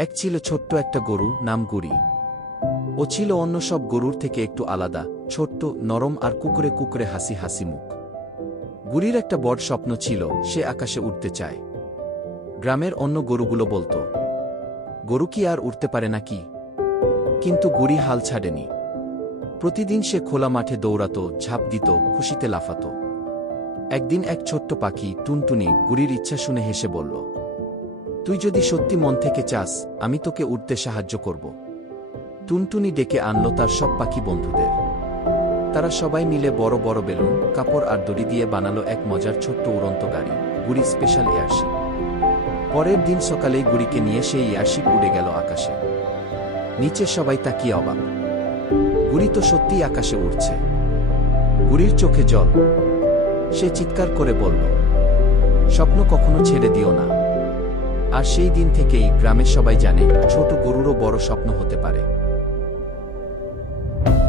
এক ছিল ছোট্ট একটা গরু, নাম গুড়ি। ও ছিল অন্য সব গরুর থেকে একটু আলাদা, ছোট্ট, নরম আর কুকুরে কুকুরে হাসি হাসি মুখ। গুড়ির একটা বড় স্বপ্ন ছিল, সে আকাশে উড়তে চায়। গ্রামের অন্য গরুগুলো বলতো, গরু কি আর উড়তে পারে নাকি? কিন্তু গুড়ি হাল ছাড়েনি। প্রতিদিন সে খোলা মাঠে দৌড়াত, ঝাঁপ দিত, খুশিতে লাফাত। একদিন এক ছোট্ট পাখি, টুনটুনি, গুড়ির ইচ্ছা শুনে হেসে বলল, তুই যদি সত্যি মন থেকে চাস, আমি তোকে উড়তে সাহায্য করব। টুনটুনি ডেকে আনল তার সব পাখি বন্ধুদের। তারা সবাই মিলে বড় বড় বেলুন, কাপড় আর দড়ি দিয়ে বানালো এক মজার ছোট্ট উড়ন্ত গাড়ি, গুড়ি স্পেশাল এয়ারশিপ। পরের দিন সকালেই গুড়িকে নিয়ে সেই এয়ারশিপ উড়ে গেল আকাশে। নিচে সবাই তাকিয়ে অবাক। গুড়ি তো সত্যিই আকাশে উড়ছে। গুড়ির চোখে জল। সে চিৎকার করে বলল, স্বপ্ন কখনো ছেড়ে দিও না। আর সেই দিন থেকেই গ্রামের সবাই জানে, ছোট গরুরও বড় স্বপ্ন হতে পারে।